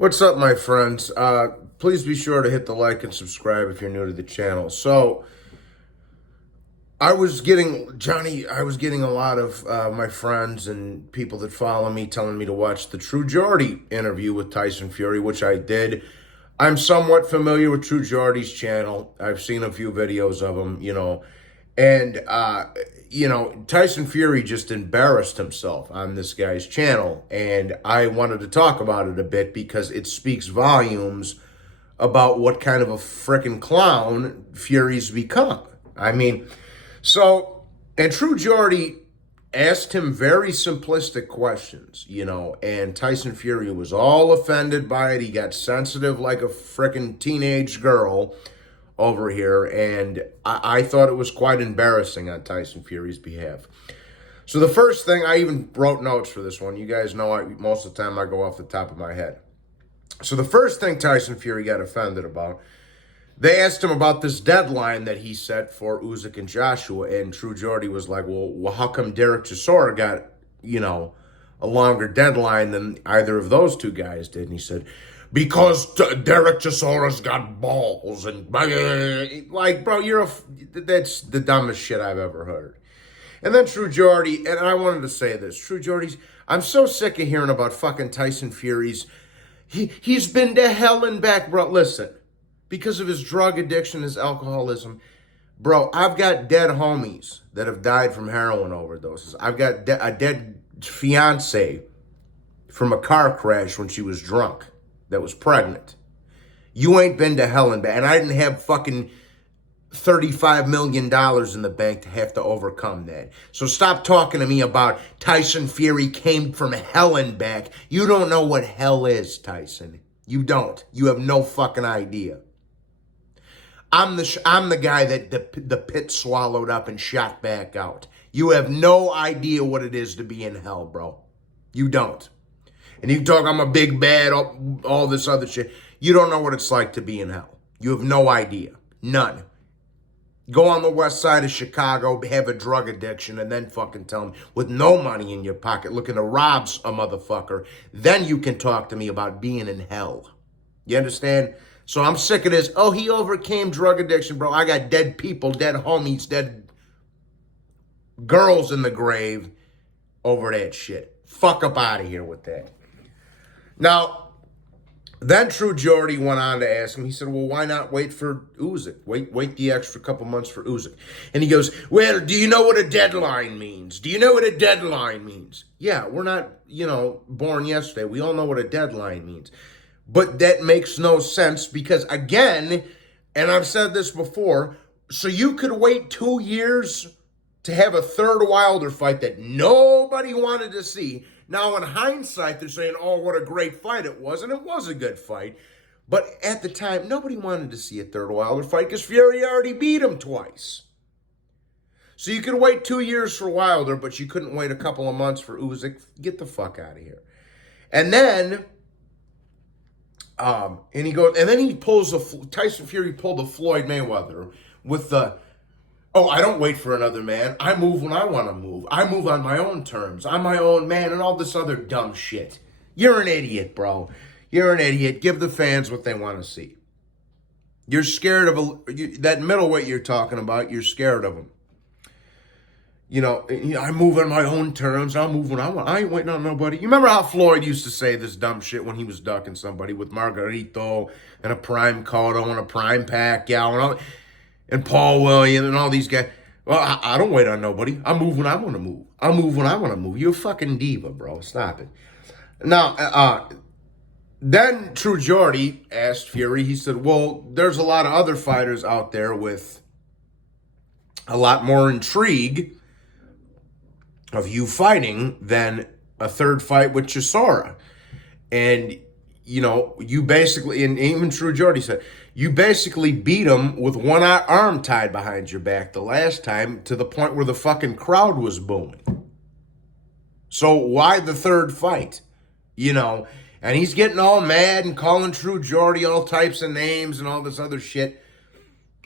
What's up, my friends? Please be sure to hit the like and subscribe if you're new to the channel. So, I was getting a lot of my friends and people that follow me telling me to watch the True Geordie interview with Tyson Fury, which I did. I'm somewhat familiar with True Geordie's channel. I've seen a few videos of him, and Tyson Fury just embarrassed himself on this guy's channel, and I wanted to talk about it a bit because it speaks volumes about what kind of a frickin' clown Fury's become. And True Geordie asked him very simplistic questions, and Tyson Fury was all offended by it. He got sensitive like a frickin' teenage girl over here, and I thought it was quite embarrassing on Tyson Fury's behalf. So the first thing, I even wrote notes for this one. You guys know most of the time I go off the top of my head. So the first thing Tyson Fury got offended about, they asked him about this deadline that he set for Usyk and Joshua, and True Geordie was like, well, how come Derek Chisora got, a longer deadline than either of those two guys did? And he said, because Derek Chisora's got balls, and like, bro, that's the dumbest shit I've ever heard. And then True Geordie, and I wanted to say this, True Geordie's, I'm so sick of hearing about fucking Tyson Fury's, he's been to hell and back, bro. Listen, because of his drug addiction, his alcoholism, bro, I've got dead homies that have died from heroin overdoses. I've got a dead fiance from a car crash when she was drunk that was pregnant. You ain't been to hell and back. And I didn't have fucking $35 million in the bank to have to overcome that. So stop talking to me about Tyson Fury came from hell and back. You don't know what hell is, Tyson. You don't. You have no fucking idea. I'm the guy that the pit swallowed up and shot back out. You have no idea what it is to be in hell, bro. You don't. And you talk, I'm a big bad, all this other shit. You don't know what it's like to be in hell. You have no idea. None. Go on the west side of Chicago, have a drug addiction, and then fucking tell me, with no money in your pocket, looking to rob a motherfucker, then you can talk to me about being in hell. You understand? So I'm sick of this. Oh, he overcame drug addiction, bro. I got dead people, dead homies, dead girls in the grave over that shit. Fuck up out of here with that. Now, then True Geordie went on to ask him, he said, well, why not wait for Usyk? Wait the extra couple months for Usyk. And he goes, well, do you know what a deadline means? Do you know what a deadline means? Yeah, we're not, born yesterday. We all know what a deadline means. But that makes no sense because, again, and I've said this before, so you could wait 2 years to have a third Wilder fight that nobody wanted to see. Now, in hindsight, they're saying, oh, what a great fight it was, and it was a good fight. But at the time, nobody wanted to see a third Wilder fight because Fury already beat him twice. So you could wait 2 years for Wilder, but you couldn't wait a couple of months for Usyk. Get the fuck out of here. And then... and he goes, and then he pulls Tyson Fury pulled the Floyd Mayweather with the, oh, I don't wait for another man. I move when I want to move. I move on my own terms. I'm my own man and all this other dumb shit. You're an idiot, bro. You're an idiot. Give the fans what they want to see. You're scared of that middleweight you're talking about. You're scared of him. I move on my own terms. I'll move when I want. I ain't waiting on nobody. You remember how Floyd used to say this dumb shit when he was ducking somebody with Margarito and a Prime Cotto and a Prime Pacquiao and Paul Williams and all these guys. Well, I don't wait on nobody. I move when I want to move. I move when I want to move. You're a fucking diva, bro. Stop it. Now, then True Geordie asked Fury, he said, well, there's a lot of other fighters out there with a lot more intrigue of you fighting than a third fight with Chisora. And, you basically, and even True Geordie said, you basically beat him with one arm tied behind your back the last time to the point where the fucking crowd was booing. So why the third fight? And he's getting all mad and calling True Geordie all types of names and all this other shit.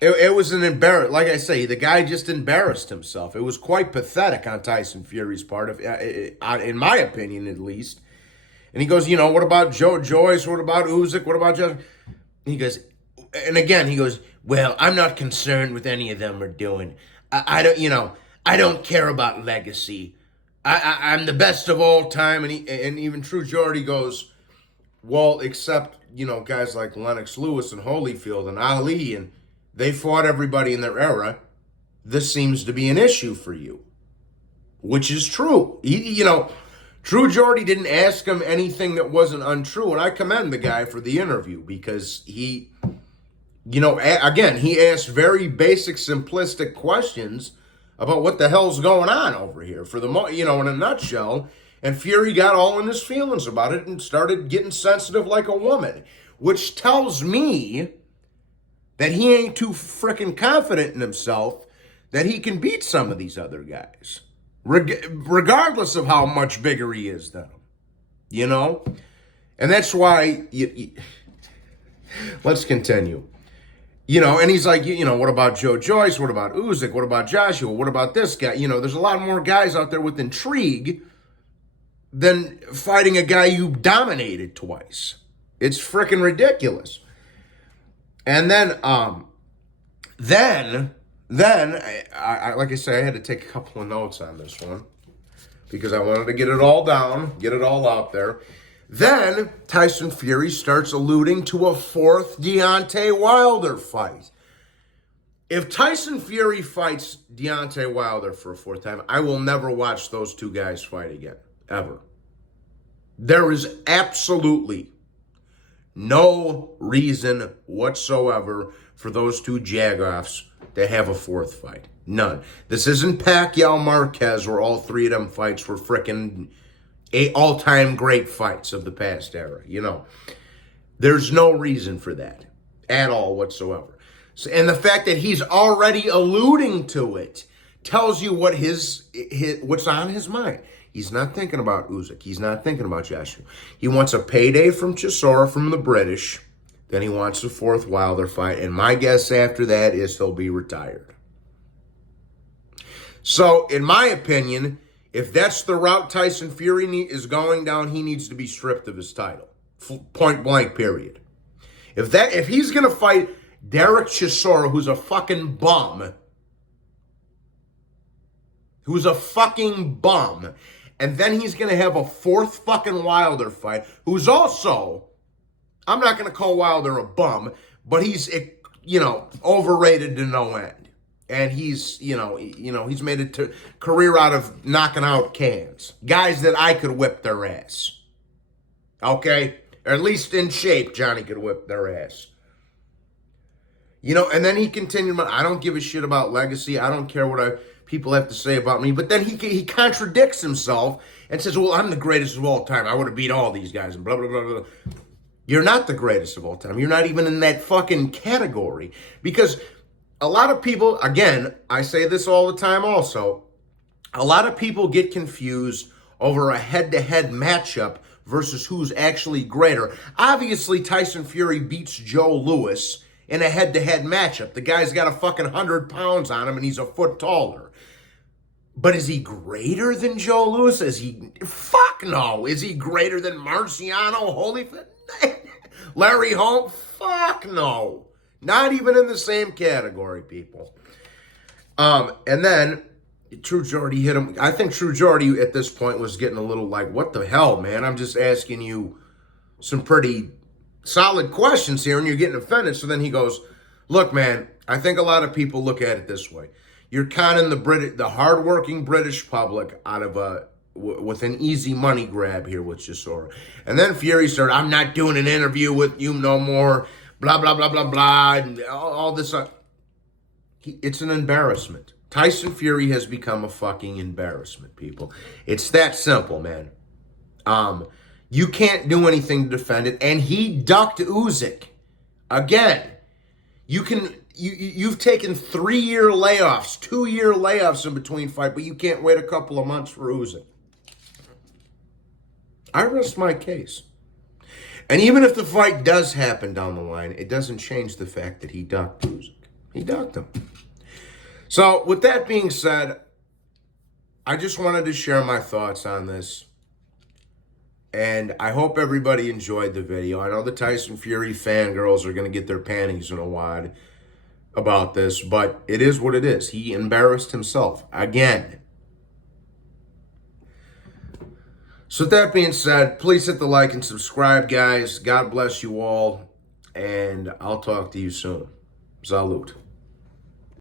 It was an embarrassment. Like I say, the guy just embarrassed himself. It was quite pathetic on Tyson Fury's part, in my opinion at least. And he goes, what about Joe Joyce? What about Usyk? What about Josh? He goes, and again, he goes, well, I'm not concerned with any of them are doing. I don't, I don't care about legacy. I'm the best of all time. And even True Geordie goes, well, except, guys like Lennox Lewis and Holyfield and Ali, and they fought everybody in their era. This seems to be an issue for you, which is true. True Geordie didn't ask him anything that wasn't untrue, and I commend the guy for the interview because he, again, he asked very basic, simplistic questions about what the hell's going on over here for the, in a nutshell. And Fury got all in his feelings about it and started getting sensitive like a woman, which tells me that he ain't too freaking confident in himself that he can beat some of these other guys, regardless of how much bigger he is than them, And that's why, let's continue. And he's like, what about Joe Joyce? What about Usyk? What about Joshua? What about this guy? There's a lot more guys out there with intrigue than fighting a guy you dominated twice. It's freaking ridiculous. And then I like I say, I had to take a couple of notes on this one because I wanted to get it all down, get it all out there. Then Tyson Fury starts alluding to a fourth Deontay Wilder fight. If Tyson Fury fights Deontay Wilder for a fourth time, I will never watch those two guys fight again, ever. There is absolutely no reason whatsoever for those two jagoffs to have a fourth fight. None. This isn't Pacquiao Marquez where all three of them fights were frickin' all-time great fights of the past era. There's no reason for that at all whatsoever. So, and the fact that he's already alluding to it tells you what what's on his mind. He's not thinking about Usyk. He's not thinking about Joshua. He wants a payday from Chisora from the British. Then he wants a fourth Wilder fight. And my guess after that is he'll be retired. So, in my opinion, if that's the route Tyson Fury is going down, he needs to be stripped of his title. Point blank, period. If he's going to fight Derek Chisora, who's a fucking bum, and then he's going to have a fourth fucking Wilder fight, who's also, I'm not going to call Wilder a bum, but he's, overrated to no end. And he's, he's made a career out of knocking out cans. Guys that I could whip their ass. Okay? Or at least in shape, Johnny could whip their ass. And then he continued, I don't give a shit about legacy. I don't care what people have to say about me. But then he contradicts himself and says, well, I'm the greatest of all time. I would have beat all these guys and blah, blah, blah, blah. You're not the greatest of all time. You're not even in that fucking category. Because a lot of people, again, I say this all the time also, a lot of people get confused over a head-to-head matchup versus who's actually greater. Obviously, Tyson Fury beats Joe Louis in a head-to-head matchup. The guy's got a fucking 100 pounds on him and he's a foot taller. But is he greater than Joe Louis? Fuck no. Is he greater than Marciano Holyfield? Larry Holmes? Fuck no. Not even in the same category, people. And then True Geordie hit him. I think True Geordie at this point was getting a little like, what the hell, man? I'm just asking you some pretty solid questions here and you're getting offended. So then he goes, look, man, I think a lot of people look at it this way. You're conning the hardworking British public out of with an easy money grab here with Chisora. And then Fury started, I'm not doing an interview with you no more, blah, blah, blah, blah, blah, and all this. It's an embarrassment. Tyson Fury has become a fucking embarrassment, people. It's that simple, man. You can't do anything to defend it. And he ducked Usyk. Again, you've taken 3-year layoffs, 2-year layoffs in between fights, but you can't wait a couple of months for Usyk. I rest my case. And even if the fight does happen down the line, it doesn't change the fact that he ducked Usyk. He ducked him. So, with that being said, I just wanted to share my thoughts on this. And I hope everybody enjoyed the video. I know the Tyson Fury fangirls are going to get their panties in a wad about this, but it is what it is. He embarrassed himself again. So with that being said, please hit the like and subscribe, guys. God bless you all, and I'll talk to you soon. Salute.